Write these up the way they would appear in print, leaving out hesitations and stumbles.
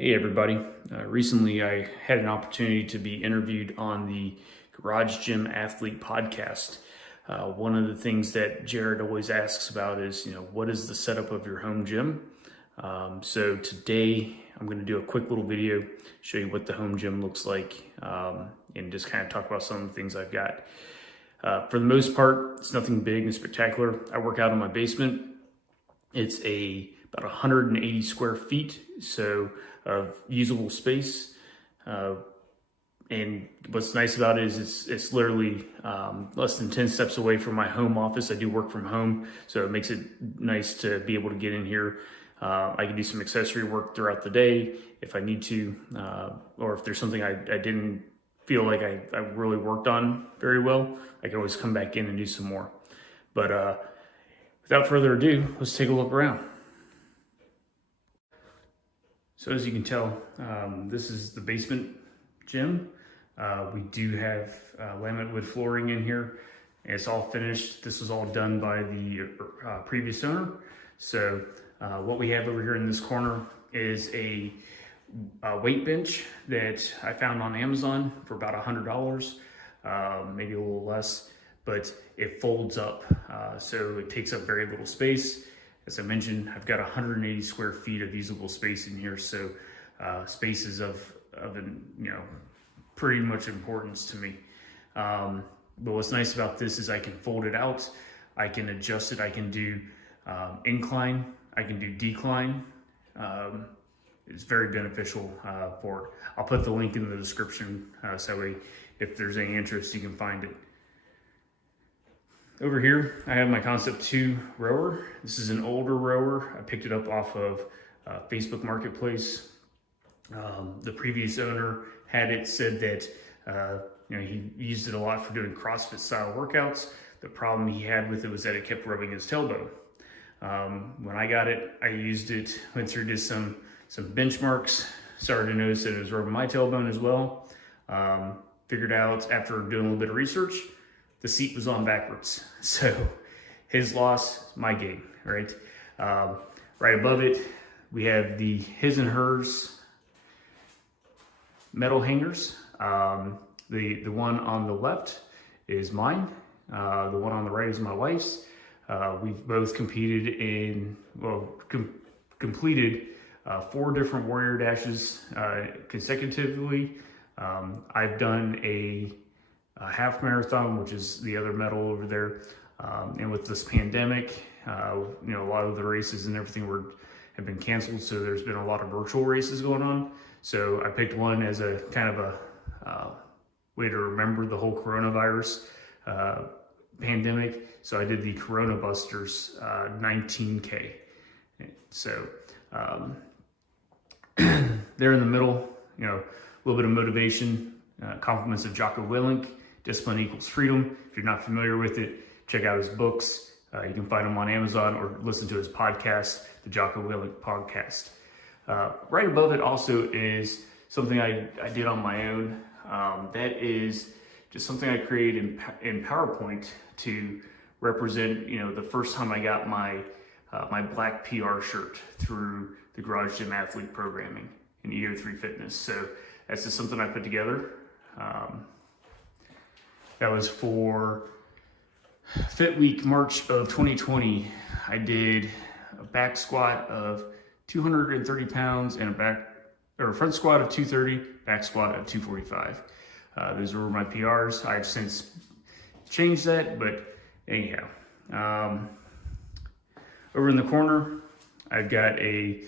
Hey everybody. Recently I had an opportunity to be interviewed on the Garage Gym Athlete podcast. One of the things that Jared always asks about is, what is the setup of your home gym? So today I'm going to do a quick little video, show you what the home gym looks like, and just kind of talk about some of the things I've got. For the most part, it's nothing big and spectacular. I work out in my basement. It's about 180 square feet, so of usable space. And what's nice about it is it's literally less than 10 steps away from my home office. I do work from home, so it makes it nice to be able to get in here. I can do some accessory work throughout the day if I need to, or if there's something I didn't feel like I really worked on very well, I can always come back in and do some more. But without further ado, let's take a look around. So as you can tell, this is the basement gym. We do have laminate wood flooring in here. It's all finished. This was all done by the previous owner. So what we have over here in this corner is a weight bench that I found on Amazon for about $100, maybe a little less, but it folds up. So it takes up very little space. As I mentioned, I've got 180 square feet of usable space in here, so space is of pretty much importance to me. But what's nice about this is I can fold it out, I can adjust it, I can do incline, I can do decline. It's very beneficial for it. I'll put the link in the description so that way if there's any interest you can find it. Over here, I have my Concept 2 rower. This is an older rower. I picked it up off of Facebook Marketplace. The previous owner had it, said that he used it a lot for doing CrossFit style workouts. The problem he had with it was that it kept rubbing his tailbone. When I got it, I used it, went through just some benchmarks, started to notice that it was rubbing my tailbone as well. Figured out after doing a little bit of research, the seat was on backwards. So his loss, my gain, right? Right above it, we have the his and hers metal hangers. The one on the left is mine. The one on the right is my wife's. We've both competed in, completed 4 different Warrior Dashes consecutively. I've done a half marathon, which is the other medal over there. And with this pandemic, a lot of the races and everything have been canceled. So there's been a lot of virtual races going on. So I picked one as a kind of a way to remember the whole coronavirus pandemic. So I did the Corona Busters 19K. So there in the middle, a little bit of motivation, compliments of Jocko Willink. Discipline Equals Freedom. If you're not familiar with it, check out his books. You can find them on Amazon or listen to his podcast, the Jocko Willink podcast. Right above it also is something I did on my own. That is just something I created in PowerPoint to represent, the first time I got my black PR shirt through the Garage Gym Athlete programming in EO3 Fitness. So that's just something I put together. That was for Fit Week, March of 2020. I did a back squat of 230 pounds and a front squat of 230, back squat of 245. Those were my PRs. I've since changed that, but anyhow. Over in the corner, I've got a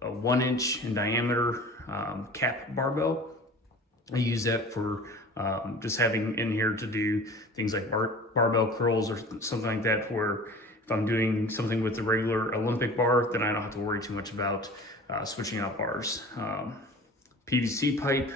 1 inch in diameter cap barbell. I use that for just having in here to do things like barbell curls or something like that, where if I'm doing something with the regular Olympic bar, then I don't have to worry too much about switching out bars. PVC pipe,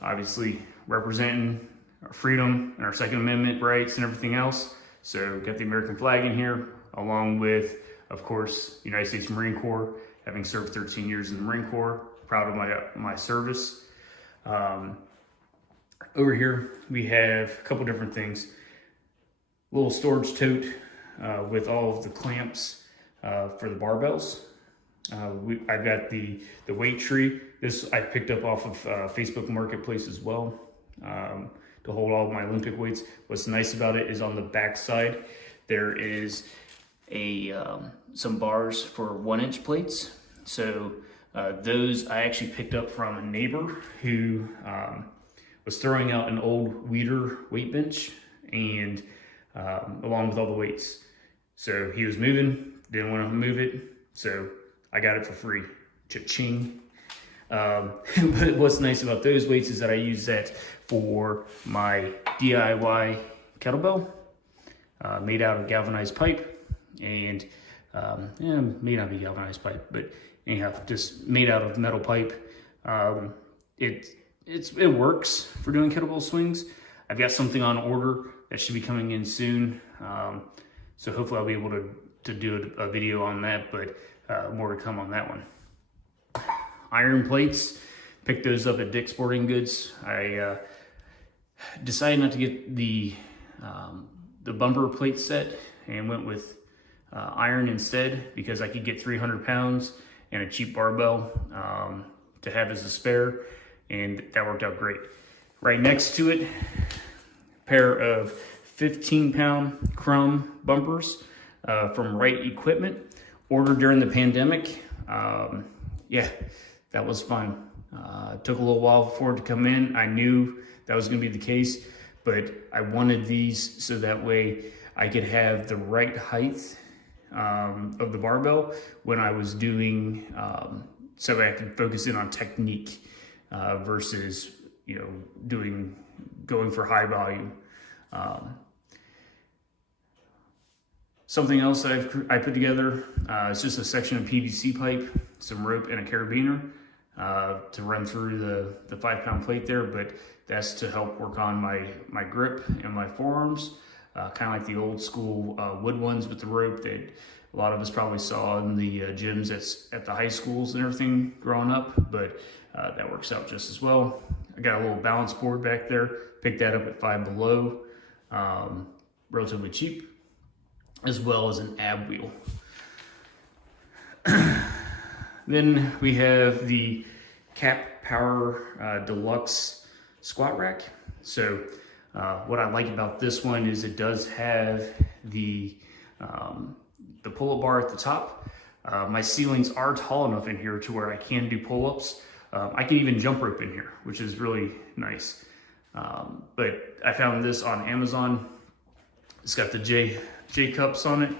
obviously representing our freedom and our Second Amendment rights and everything else. So got the American flag in here, along with, of course, United States Marine Corps, having served 13 years in the Marine Corps, proud of my service. Over here, we have a couple different things. Little storage tote with all of the clamps for the barbells. I've got the weight tree. This I picked up off of Facebook Marketplace as well, to hold all of my Olympic weights. What's nice about it is on the back side, there is some bars for 1-inch plates. So those I actually picked up from a neighbor who was throwing out an old Weider weight bench, and along with all the weights. So he was moving, didn't want to move it, so I got it for free. Cha-ching. But what's nice about those weights is that I use that for my DIY kettlebell, made out of galvanized pipe, and may not be galvanized pipe, but anyhow, just made out of metal pipe. It works for doing kettlebell swings. I've got something on order that should be coming in soon, so hopefully I'll be able to do a video on that, but more to come on that one. Iron plates, picked those up at Dick's Sporting Goods. I decided not to get the bumper plate set and went with iron instead, because I could get 300 pounds and a cheap barbell to have as a spare, and that worked out great. Right next to it, a pair of 15-pound chrome bumpers from Right Equipment, ordered during the pandemic. Yeah, that was fun. It took a little while for it to come in. I knew that was gonna be the case, but I wanted these so that way I could have the right height of the barbell when I was doing, so I could focus in on technique versus, going for high volume. Something else that I put together, it's just a section of PVC pipe, some rope, and a carabiner to run through the 5-pound plate there, but that's to help work on my grip and my forearms, kind of like the old school wood ones with the rope that a lot of us probably saw in the gyms at the high schools and everything growing up, but that works out just as well. I got a little balance board back there, picked that up at Five Below, relatively cheap, as well as an ab wheel. Then we have the Cap Power Deluxe squat rack. So what I like about this one is it does have the pull-up bar at the top. My ceilings are tall enough in here to where I can do pull-ups. I can even jump rope in here, which is really nice. But I found this on Amazon. It's got the J cups on it,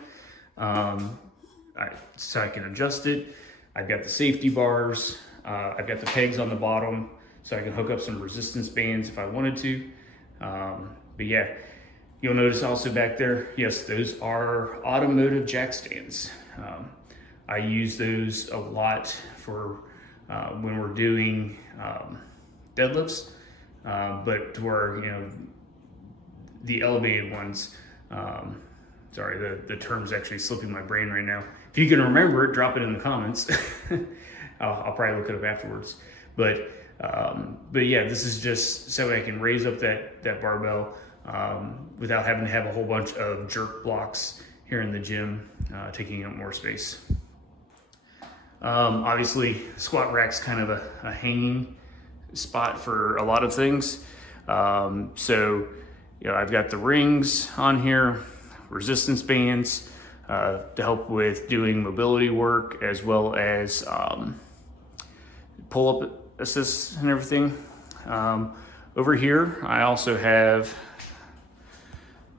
so I can adjust it. I've got the safety bars. I've got the pegs on the bottom, so I can hook up some resistance bands if I wanted to. But yeah, you'll notice also back there, yes, those are automotive jack stands. I use those a lot for when we're doing deadlifts, but to where, the elevated ones, sorry, the term's actually slipping my brain right now. If you can remember it, drop it in the comments. I'll probably look it up afterwards. But yeah, this is just so I can raise up that barbell without having to have a whole bunch of jerk blocks here in the gym, taking up more space. Obviously, squat rack's kind of a hanging spot for a lot of things. So, I've got the rings on here, resistance bands to help with doing mobility work, as well as pull-up assists and everything. Over here, I also have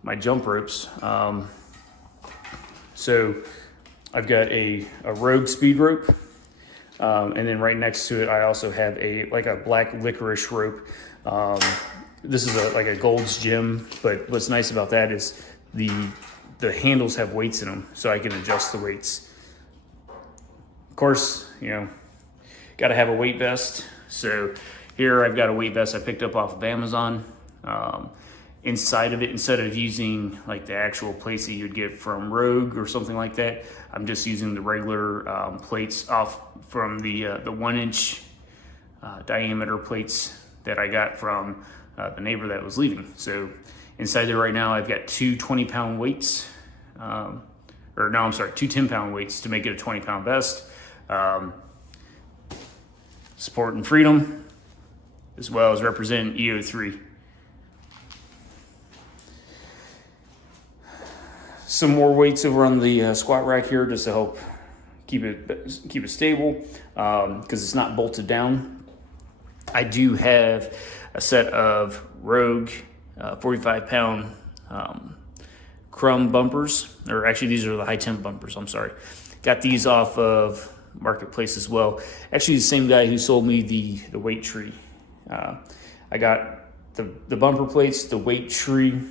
my jump ropes. So I've got a Rogue speed rope, and then right next to it, I also have a black licorice rope. This is like a Gold's Gym, but what's nice about that is the handles have weights in them, so I can adjust the weights. Of course, got to have a weight vest. So here I've got a weight vest I picked up off of Amazon. Inside of it, instead of using like the actual plates that you'd get from Rogue or something like that, I'm just using the regular plates off from the 1-inch diameter plates that I got from the neighbor that was leaving. So inside there right now, I've got two 20-pound weights, two 10-pound weights to make it a 20-pound vest. supporting freedom, as well as representing EO3. Some more weights over on the squat rack here just to help keep it stable, because it's not bolted down. I do have a set of Rogue 45-pound Crumb bumpers, or actually these are the high temp bumpers, I'm sorry. Got these off of Marketplace as well. Actually the same guy who sold me the weight tree. I got the bumper plates, the weight tree,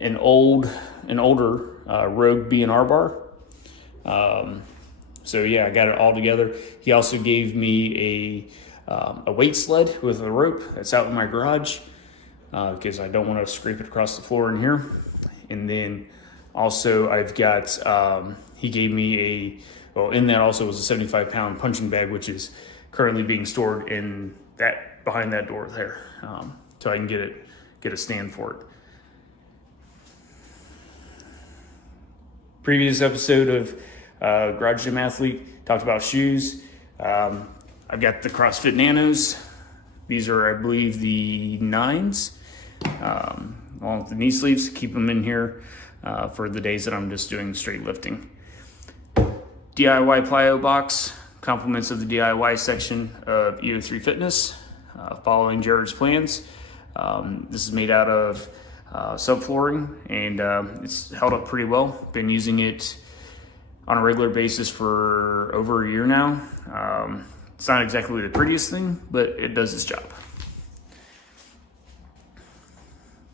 an older Rogue B&R bar. So yeah, I got it all together. He also gave me a weight sled with a rope that's out in my garage, because I don't want to scrape it across the floor in here. And then also I've got, he gave me in that also was a 75-pound punching bag, which is currently being stored in behind that door there, so I can get a stand for it. Previous episode of Garage Gym Athlete talked about shoes. I've got the CrossFit Nanos. These are, I believe, the 9s, along with the knee sleeves. Keep them in here for the days that I'm just doing straight lifting. DIY plyo box, compliments of the DIY section of EO3 Fitness, following Jared's plans. This is made out of subflooring, and it's held up pretty well. Been using it on a regular basis for over a year now. It's not exactly the prettiest thing, but it does its job.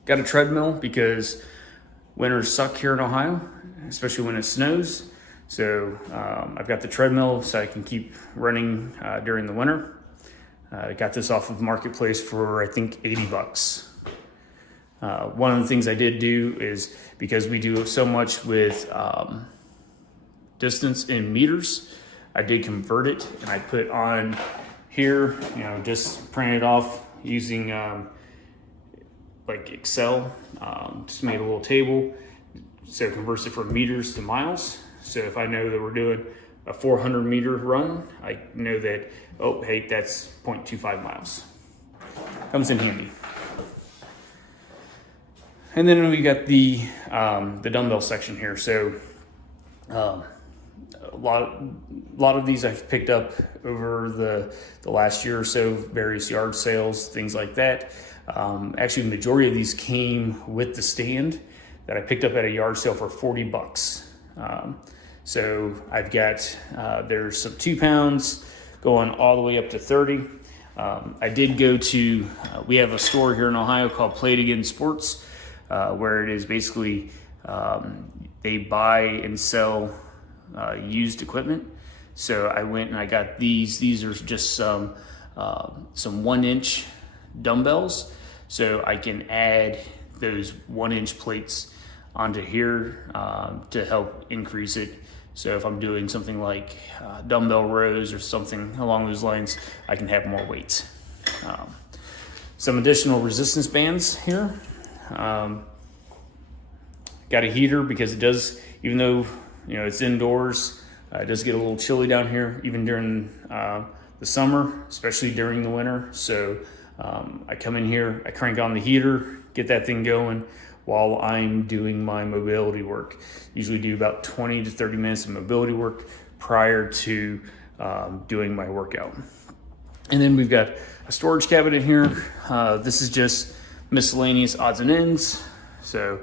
Got a treadmill because winters suck here in Ohio, especially when it snows. So I've got the treadmill so I can keep running during the winter. I got this off of Marketplace for, I think, 80 bucks. One of the things I did do is, because we do so much with distance in meters, I did convert it, and I put on here, just print it off using like Excel. Just made a little table, so it converts it from meters to miles. So if I know that we're doing a 400 meter run, I know that, oh, hey, that's 0.25 miles. Comes in handy. And then we got the dumbbell section here. So a lot of these I've picked up over the last year or so, various yard sales, things like that. Actually, the majority of these came with the stand that I picked up at a yard sale for 40 bucks. So I've got, there's some 2 pounds going all the way up to 30. I did go to, we have a store here in Ohio called Play It Again Sports, where it is basically, they buy and sell used equipment. So I went and I got these are just some 1-inch dumbbells. So I can add those 1-inch plates onto here to help increase it. So if I'm doing something like dumbbell rows or something along those lines, I can have more weights. Some additional resistance bands here. Got a heater because it does, even though it's indoors, it does get a little chilly down here, even during the summer, especially during the winter. So I come in here, I crank on the heater, get that thing going while I'm doing my mobility work. Usually do about 20 to 30 minutes of mobility work prior to doing my workout. And then we've got a storage cabinet here. This is just miscellaneous odds and ends. So,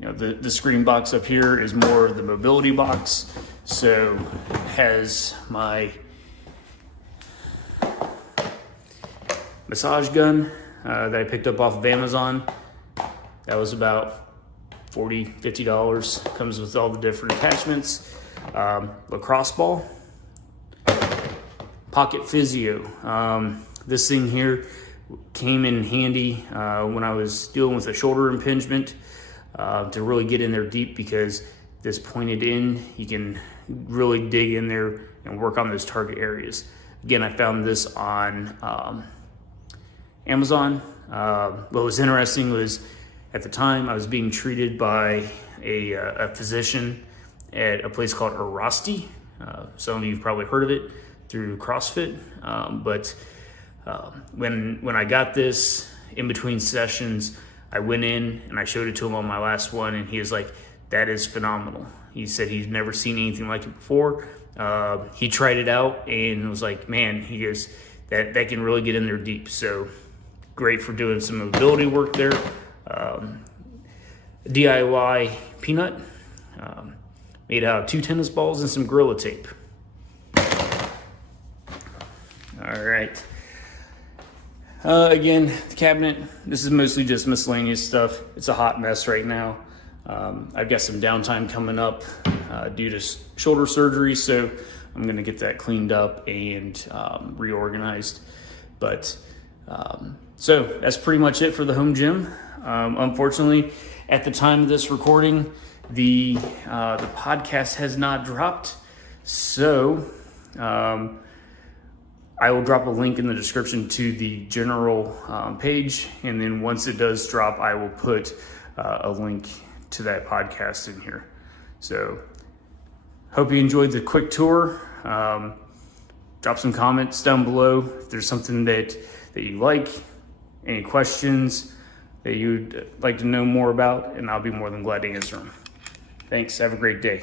the screen box up here is more of the mobility box. So it has my massage gun that I picked up off of Amazon. That was about $40, $50. Comes with all the different attachments. Lacrosse ball. Pocket Physio. This thing here came in handy when I was dealing with a shoulder impingement, to really get in there deep, because this pointed in, you can really dig in there and work on those target areas. Again, I found this on Amazon. What was interesting was, at the time, I was being treated by a physician at a place called Erasti. Some of you've probably heard of it through CrossFit, but when I got this in between sessions, I went in and I showed it to him on my last one, and he was like, "That is phenomenal." He said he's never seen anything like it before. He tried it out and was like, "Man," he goes, that can really get in there deep. So great for doing some mobility work there. DIY peanut, made out of 2 tennis balls and some Gorilla Tape. All right. Again, the cabinet, this is mostly just miscellaneous stuff. It's a hot mess right now. I've got some downtime coming up due to shoulder surgery, so I'm gonna get that cleaned up and reorganized. But so that's pretty much it for the home gym. Unfortunately, at the time of this recording, the podcast has not dropped, so I will drop a link in the description to the general page, and then once it does drop, I will put a link to that podcast in here. So hope you enjoyed the quick tour. Drop some comments down below if there's something that you like, any questions that you'd like to know more about, and I'll be more than glad to answer them. Thanks. Have a great day.